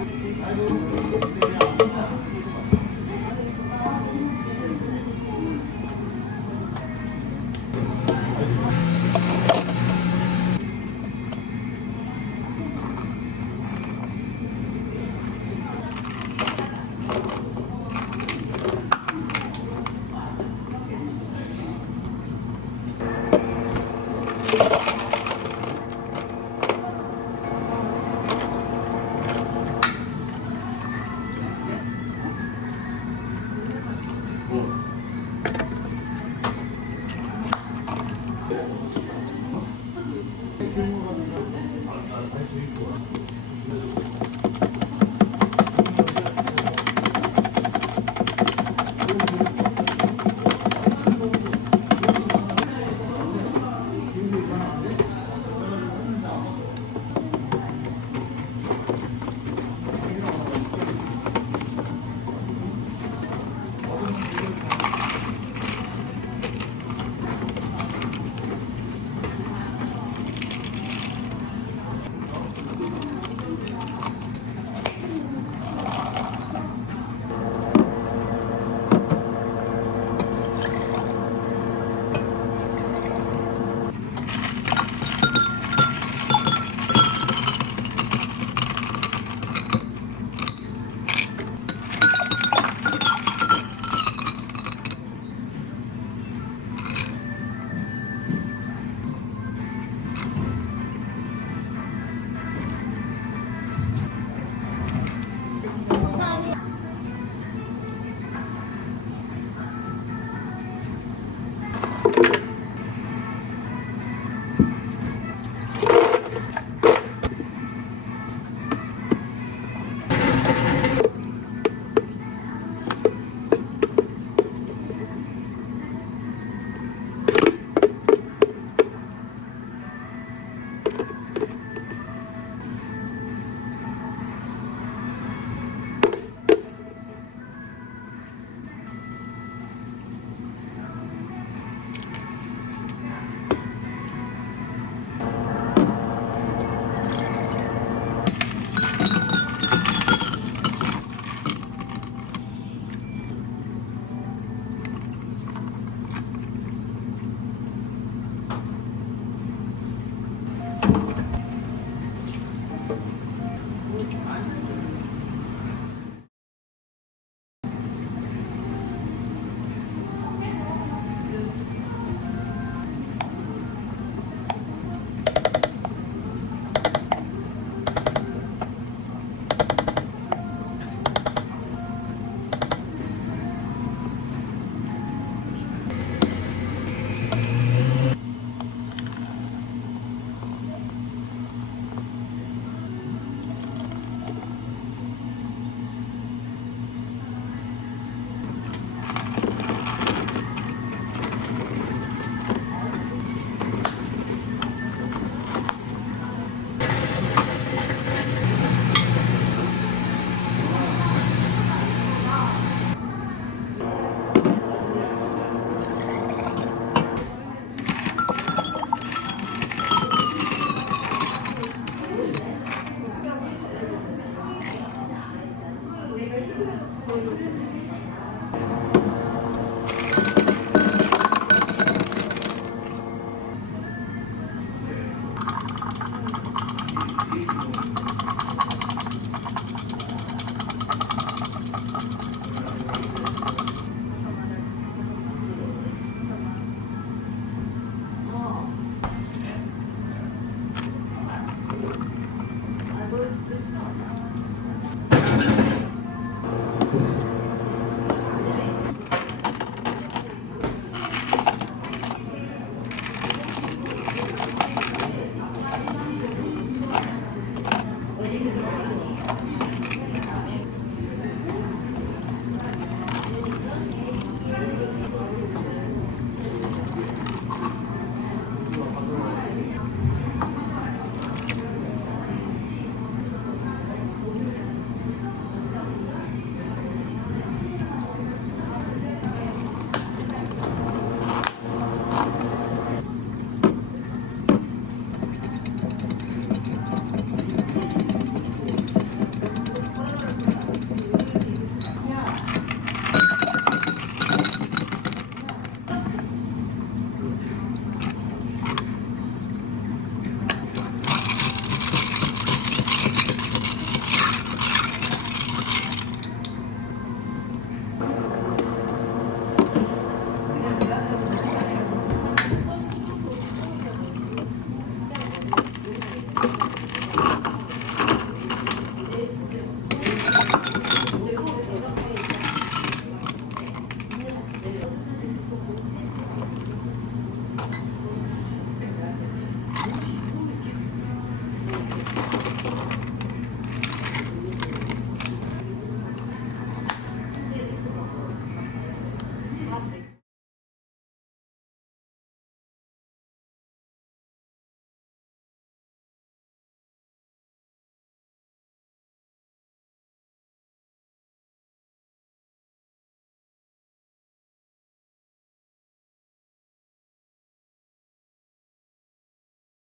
I'm